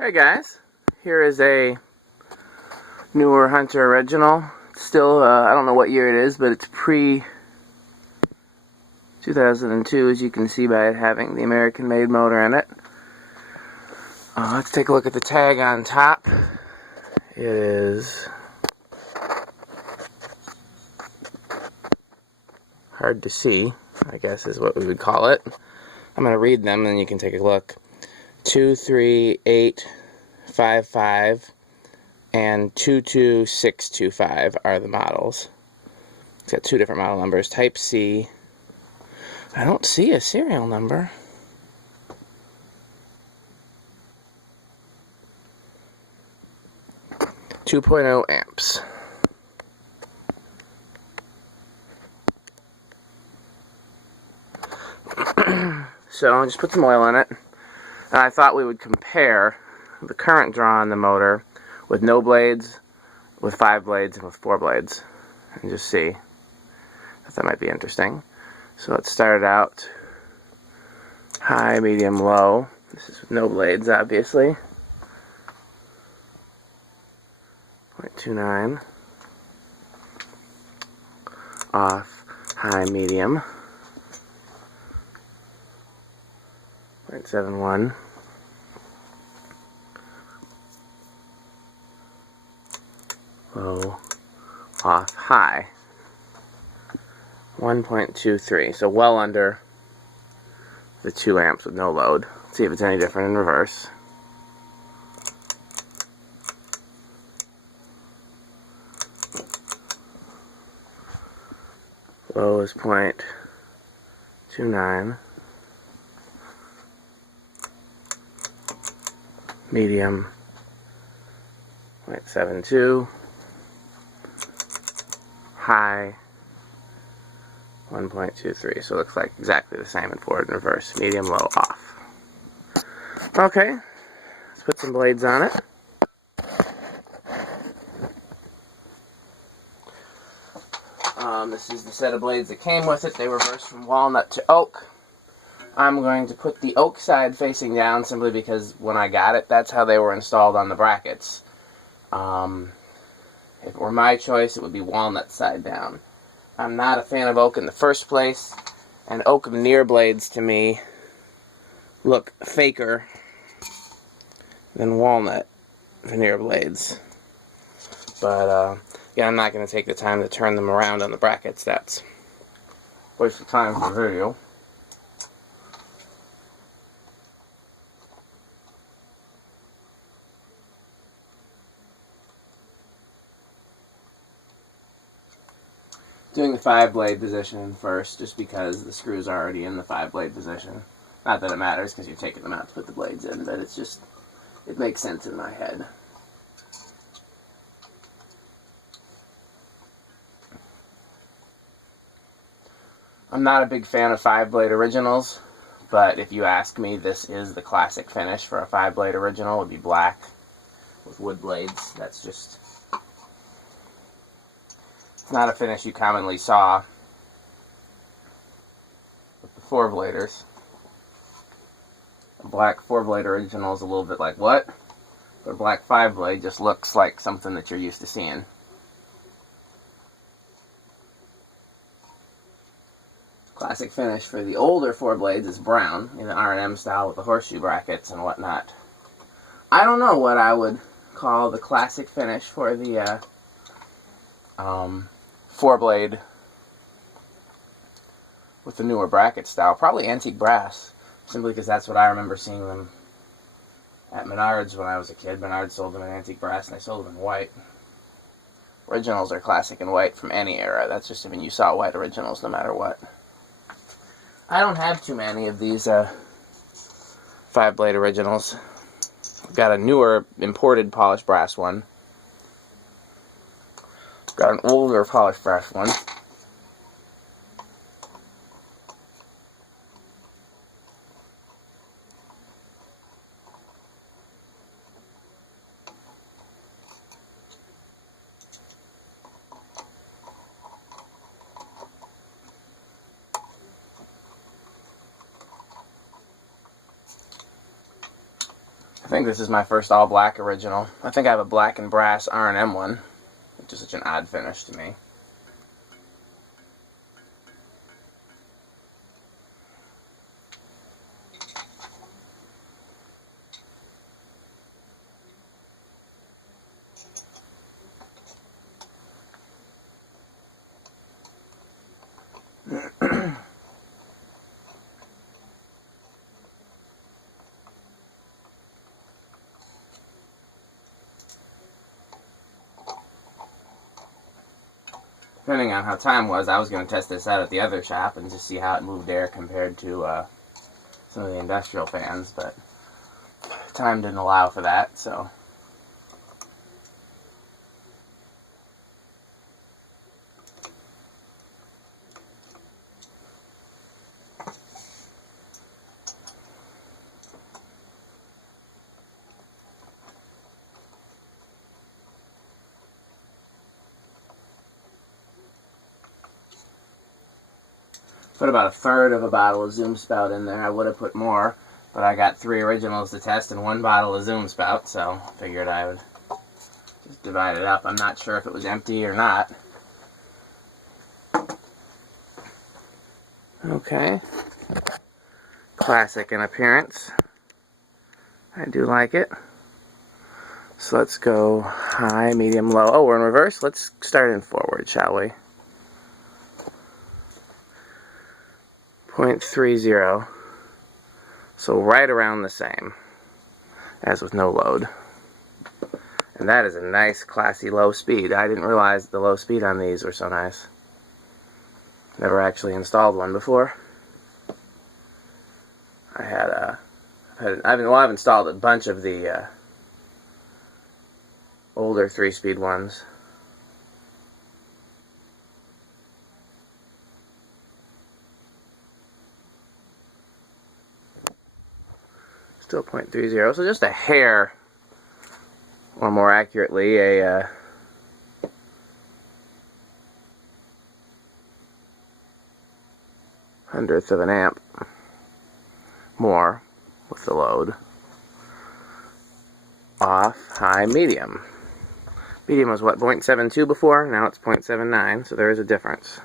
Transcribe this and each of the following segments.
Hey guys, here is a newer Hunter original. Still, I don't know what year it is, but it's pre-2002, as you can see by it having the American-made motor in it. Let's take a look at the tag on top. It is hard to see, I guess is what we would call it. I'm going to read them and you can take a look. 23855 and 22625 are the models. It's got two different model numbers. Type C. I don't see a serial number. .2 amps. So I just put some oil in it, and I thought we would compare the current draw on the motor with no blades, with 5 blades, and with 4 blades, and just see if that might be interesting. So let's start it out high, medium, low. This is with no blades, obviously. 0.29 off, high, medium. 0.71 low, off, high. 1.23, so well under the 2 amps with no load. Let's see if it's any different in reverse. Low is 0.29. Medium 0.72. High 1.23. So it looks like exactly the same in forward and reverse. Medium, low, off. Okay, let's put some blades on it. This is the set of blades that came with it. They reverse from walnut to oak. I'm going to put the oak side facing down simply because when I got it, that's how they were installed on the brackets. If it were my choice, it would be walnut side down. I'm not a fan of oak in the first place, and oak veneer blades to me look faker than walnut veneer blades. But yeah, I'm not going to take the time to turn them around on the brackets. That's a waste of time for the video. Doing the 5-blade position first, just because the screws are already in the 5-blade position. Not that it matters, because you're taking them out to put the blades in, but it's just, it makes sense in my head. I'm not a big fan of 5-blade originals, but if you ask me, this is the classic finish for a 5-blade original. It would be black with wood blades. That's just... not a finish you commonly saw with the 4-bladers. A black 4-blade original is a little bit like what? But a black 5-blade just looks like something that you're used to seeing. Classic finish for the older 4-blades is brown, in the R&M style with the horseshoe brackets and whatnot. I don't know what I would call the classic finish for the 4-blade with the newer bracket style. Probably antique brass, simply because that's what I remember seeing them at Menards when I was a kid. Menards sold them in antique brass, and they sold them in white. Originals are classic in white from any era. That's just, I mean, you saw white originals no matter what. I don't have too many of these 5-blade originals. I've got a newer imported polished brass one. Got an older polished brass one. think this is my first all-black original. I think I have a black and brass R&M one, which is such an odd finish to me. Depending on how time was, I was going to test this out at the other shop and just see how it moved air compared to some of the industrial fans, but time didn't allow for that, so. Put about a third of a bottle of Zoom Spout in there. I would have put more, but I got 3 originals to test and 1 bottle of Zoom Spout, so I figured I would just divide it up. I'm not sure if it was empty or not. Okay. Classic in appearance. I do like it. So let's go high, medium, low. Oh, we're in reverse? Let's start in forward, shall we? 0.30, so right around the same as with no load. And that is a nice, classy low speed. I didn't realize the low speed on these were so nice. Never actually installed one before. I've installed a bunch of the older 3-speed ones. Still 0.30, so just a hair, or more accurately, a hundredth of an amp more with the load. Off, high, medium. Medium was what, 0.72 before? Now it's 0.79, so there is a difference.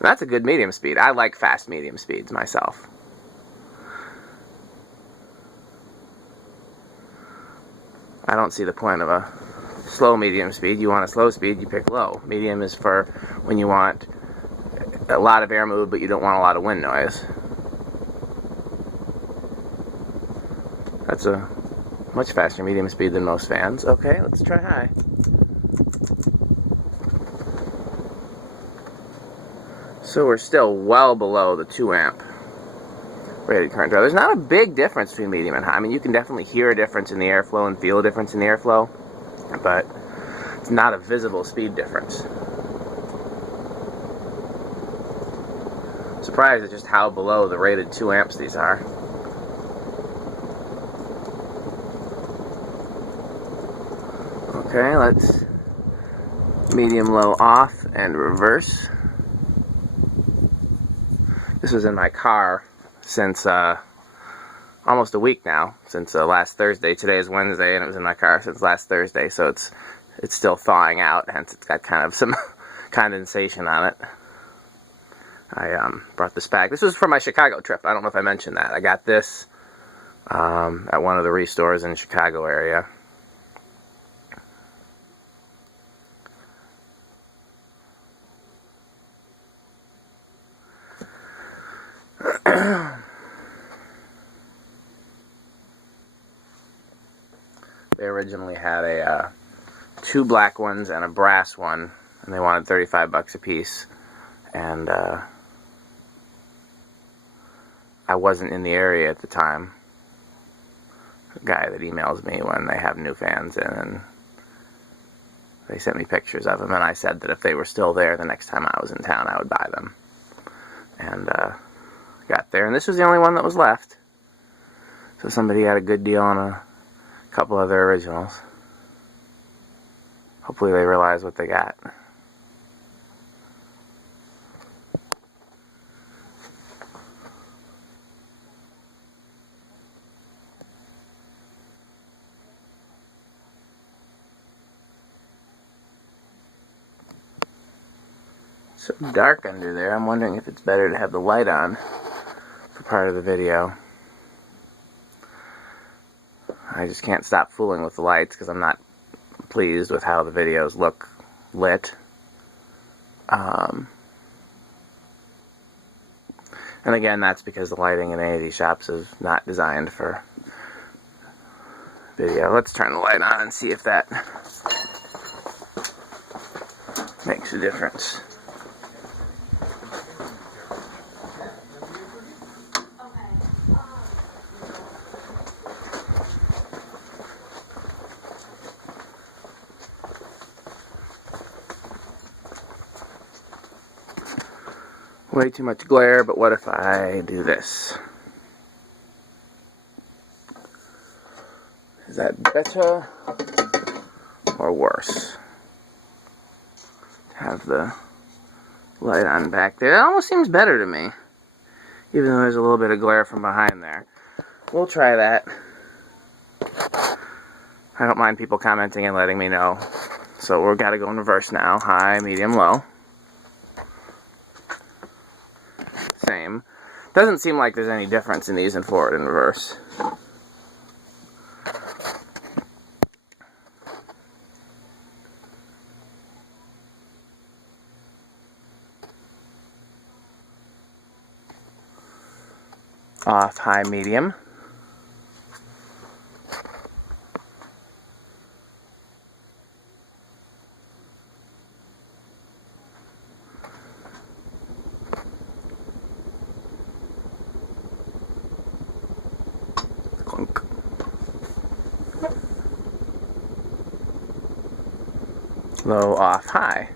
That's a good medium speed. I like fast medium speeds myself. I don't see the point of a slow medium speed. You want a slow speed, you pick low. Medium is for when you want a lot of air move, but you don't want a lot of wind noise. That's a much faster medium speed than most fans. Okay, let's try high. So we're still well below the 2 amp rated current draw. There's not a big difference between medium and high. I mean, you can definitely hear a difference in the airflow and feel a difference in the airflow, but it's not a visible speed difference. Surprised at just how below the rated 2 amps these are. Okay, let's medium low off and reverse. This was in my car since almost a week now, since last Thursday. Today is Wednesday, and it was in my car since last Thursday, so it's still thawing out, hence it's got kind of some condensation on it. I brought this back. This was for my Chicago trip. I don't know if I mentioned that. I got this at one of the restores in the Chicago area. They originally had 2 black ones and a brass one, and they wanted $35 a piece. And I wasn't in the area at the time. The guy that emails me when they have new fans in, and they sent me pictures of them, and I said that if they were still there the next time I was in town, I would buy them. And got there, and this was the only one that was left. So somebody got a good deal on a couple other originals. Hopefully they realize what they got. So dark under there, I'm wondering if it's better to have the light on for part of the video. I just can't stop fooling with the lights because I'm not pleased with how the videos look lit. And again, that's because the lighting in any of these shops is not designed for video. Let's turn the light on and see if that makes a difference. Way too much glare, but what if I do this? Is that better or worse? Have the light on back there. It almost seems better to me, even though there's a little bit of glare from behind there. We'll try that. I don't mind people commenting and letting me know. So we've got to go in reverse now. High, medium, low. Same. Doesn't seem like there's any difference in these in forward and reverse. Off, high, medium. Clunk. Low, off, high.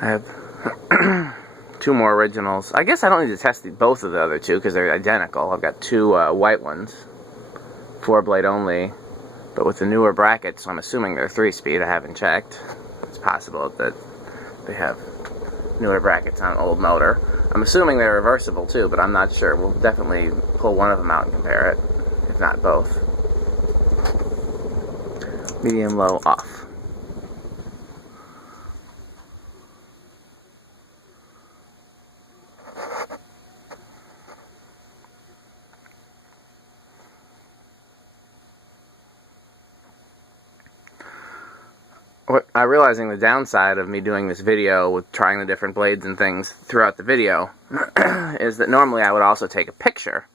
I have two more originals. I guess I don't need to test both of the other two because they're identical. I've got two white ones, 4-blade only, but with the newer brackets, so I'm assuming they're 3-speed. I haven't checked. It's possible that they have newer brackets on an old motor. I'm assuming they're reversible too, but I'm not sure. We'll definitely pull one of them out and compare it, if not both. Medium, low, off. I'm realizing the downside of me doing this video with trying the different blades and things throughout the video is that normally I would also take a picture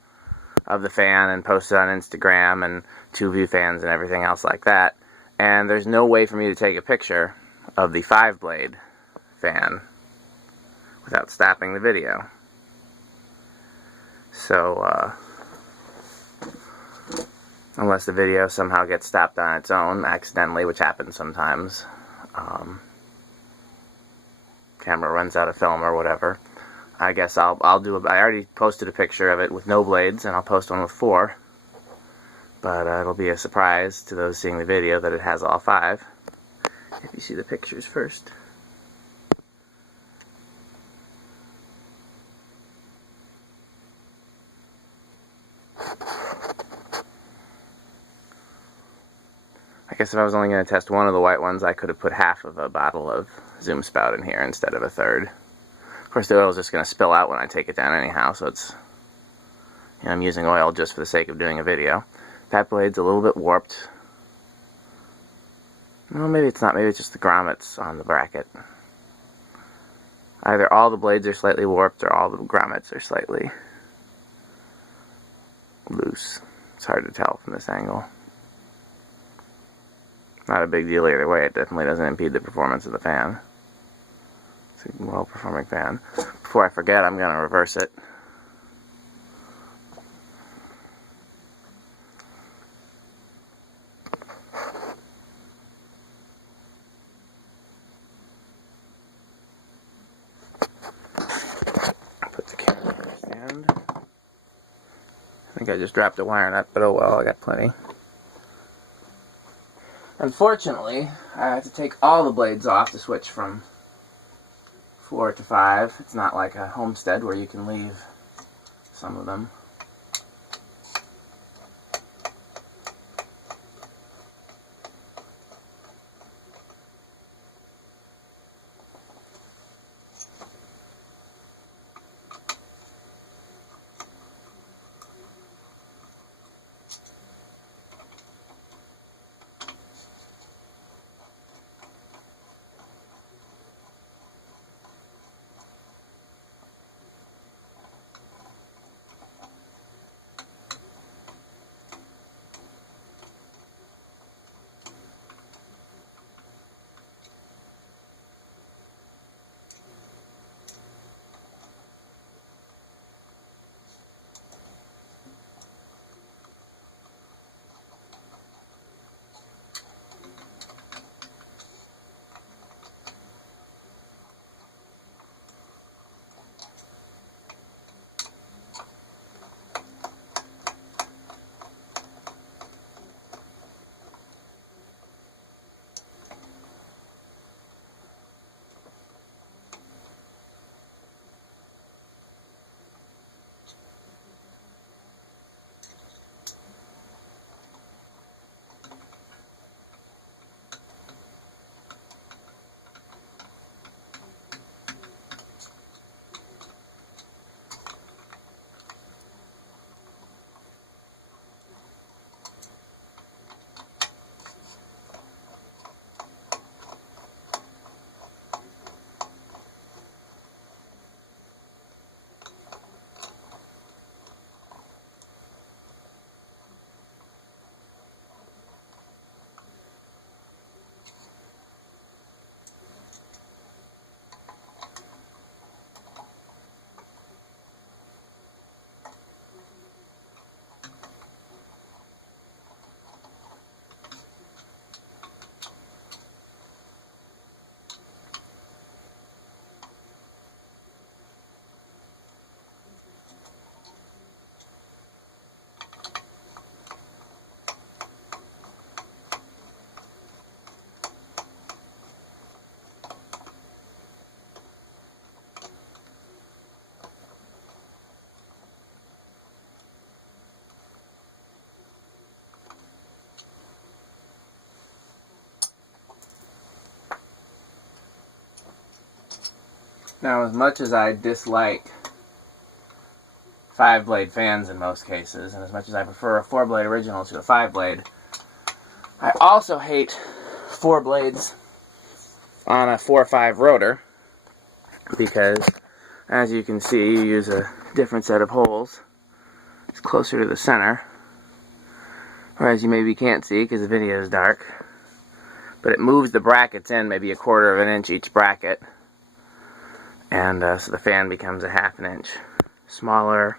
of the fan and post it on Instagram and 2-view fans and everything else like that. And there's no way for me to take a picture of the 5-blade fan without stopping the video. So, unless the video somehow gets stopped on its own accidentally, which happens sometimes. Camera runs out of film or whatever. I guess I'll do I already posted a picture of it with no blades, and I'll post one with 4. But it'll be a surprise to those seeing the video that it has all 5. If you see the pictures first. I guess if I was only going to test one of the white ones, I could have put half of a bottle of Zoom Spout in here instead of a third. Of course, the oil is just going to spill out when I take it down anyhow, so it's, you know, I'm using oil just for the sake of doing a video. That blade's a little bit warped. Well, maybe it's not. Maybe it's just the grommets on the bracket. Either all the blades are slightly warped or all the grommets are slightly loose. It's hard to tell from this angle. Not a big deal either way. It definitely doesn't impede the performance of the fan. It's a well-performing fan. Before I forget, I'm going to reverse it. Put the camera in the stand. I think I just dropped a wire nut, but oh well, I got plenty. Unfortunately, I have to take all the blades off to switch from 4 to 5. It's not like a Homestead where you can leave some of them. Now, as much as I dislike 5-blade fans in most cases, and as much as I prefer a 4-blade original to a 5-blade, I also hate 4 blades on a 4-5 rotor, because as you can see, you use a different set of holes. It's closer to the center, whereas you maybe can't see because the video is dark, but it moves the brackets in maybe 1/4 of an inch each bracket, and so the fan becomes a 1/2 inch smaller,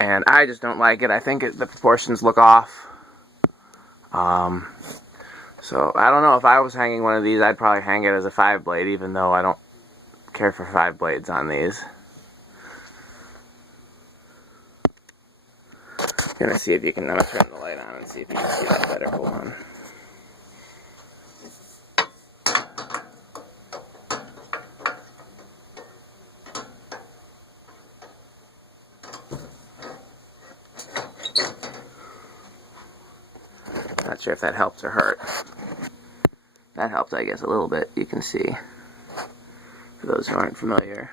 and I just don't like it. I think the proportions look off. So I don't know, if I was hanging one of these, I'd probably hang it as a 5-blade, even though I don't care for 5 blades on these. I'm gonna see if you can, I'm gonna turn the light on and see if you can see that better. Hold on. Not sure if that helps or hurt. That helps, I guess, a little bit. You can see, for those who aren't familiar,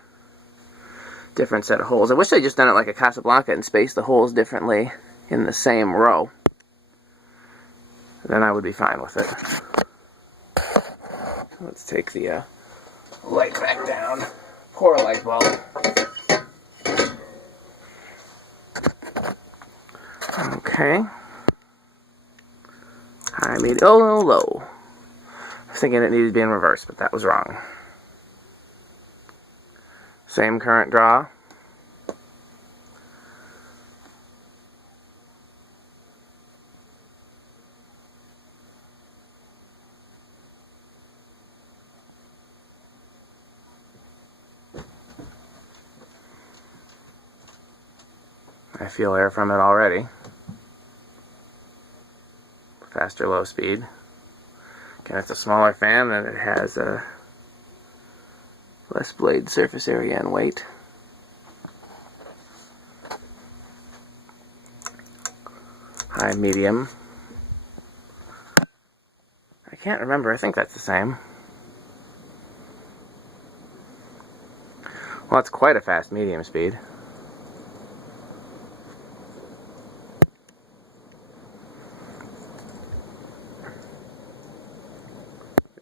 different set of holes. I wish they'd just done it like a Casablanca and spaced the holes differently in the same row. Then I would be fine with it. Let's take the light back down. Poor light bulb. Okay. High, medium, oh, low. I was thinking it needed to be in reverse, but that was wrong. Same current draw. I feel air from it already. Faster low speed. Again, it's a smaller fan and it has a less blade surface area and weight. High, medium. I can't remember, I think that's the same. Well, it's quite a fast medium speed.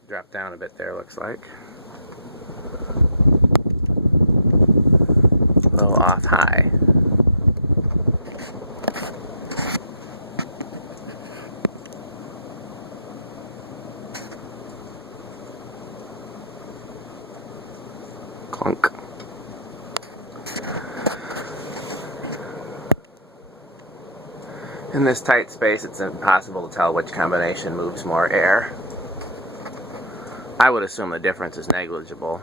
Drop down a bit there, looks like. Low, off, high. Clunk. In this tight space, it's impossible to tell which combination moves more air. I would assume the difference is negligible,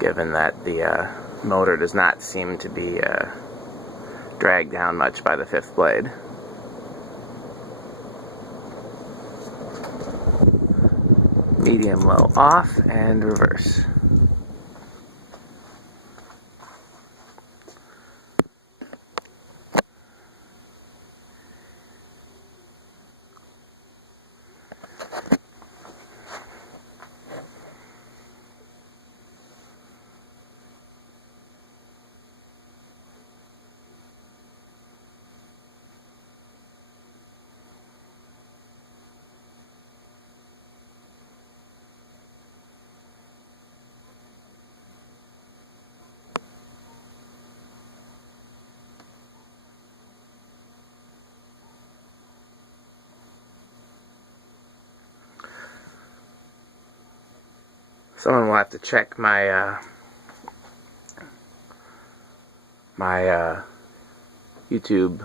given that the motor does not seem to be dragged down much by the 5th blade. Medium, low, off, and reverse. Someone will have to check my YouTube,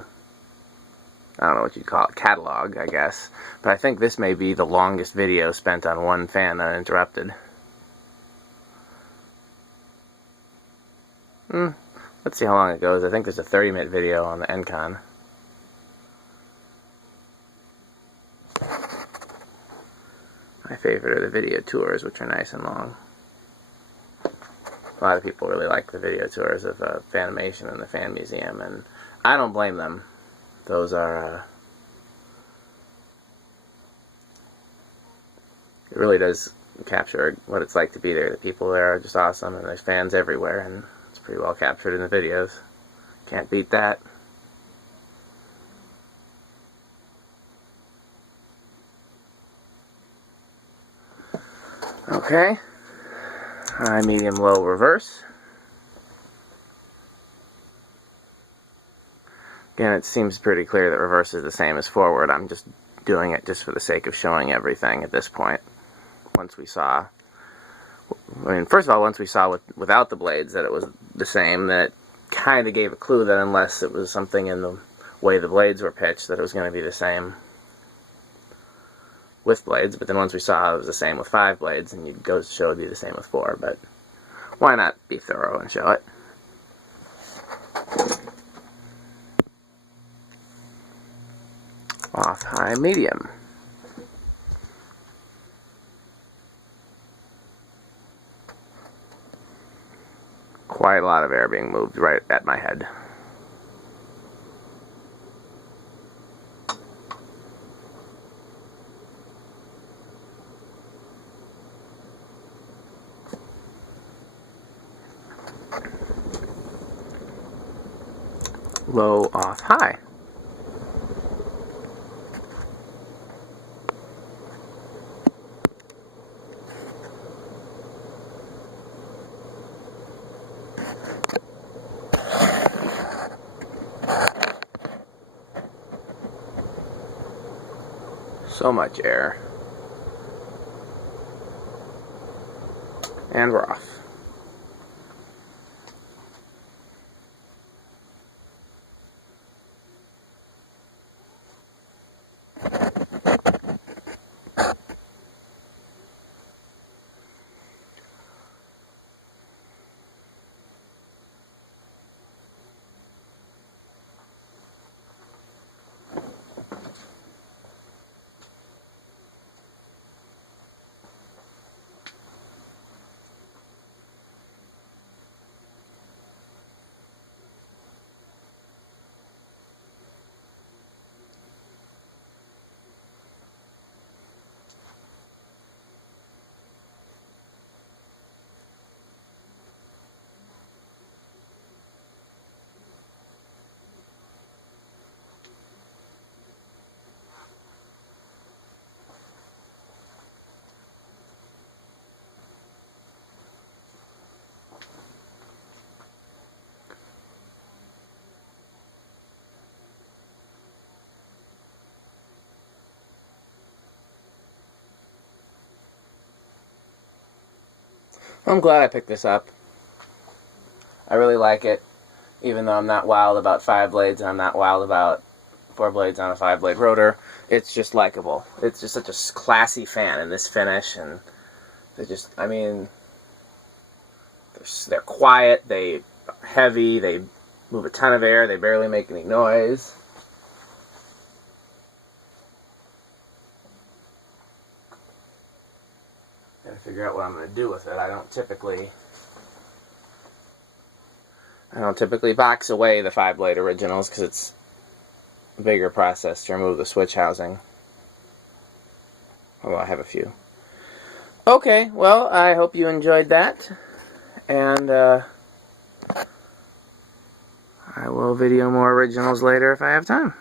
I don't know what you'd call it, catalog, I guess. But I think this may be the longest video spent on one fan uninterrupted. Let's see how long it goes. I think there's a 30-minute video on the Encon. My favorite are the video tours, which are nice and long. A lot of people really like the video tours of Fanimation and the Fan Museum, and I don't blame them. Those are, it really does capture what it's like to be there. The people there are just awesome, and there's fans everywhere, and it's pretty well captured in the videos. Can't beat that. Okay, high, medium, low, reverse. Again, it seems pretty clear that reverse is the same as forward. I'm just doing it just for the sake of showing everything at this point. Once we saw, first of all, once we saw without the blades that it was the same, that kind of gave a clue that unless it was something in the way the blades were pitched, that it was going to be the same with blades. But then once we saw it was the same with 5 blades, and you'd go show it would be the same with 4. But why not be thorough and show it? Off, high, medium. Quite a lot of air being moved right at my head. Low, off, high. So much air. And we're off. I'm glad I picked this up. I really like it, even though I'm not wild about 5 blades and I'm not wild about 4 blades on a 5-blade rotor. It's just likable. It's just such a classy fan in this finish, and they just, I mean, they're quiet, they're heavy, they move a ton of air, they barely make any noise. Gotta figure out what I'm going to do with it. I don't typically box away the 5-blade originals because it's a bigger process to remove the switch housing. Although I have a few. Okay, well, I hope you enjoyed that, and I will video more originals later if I have time.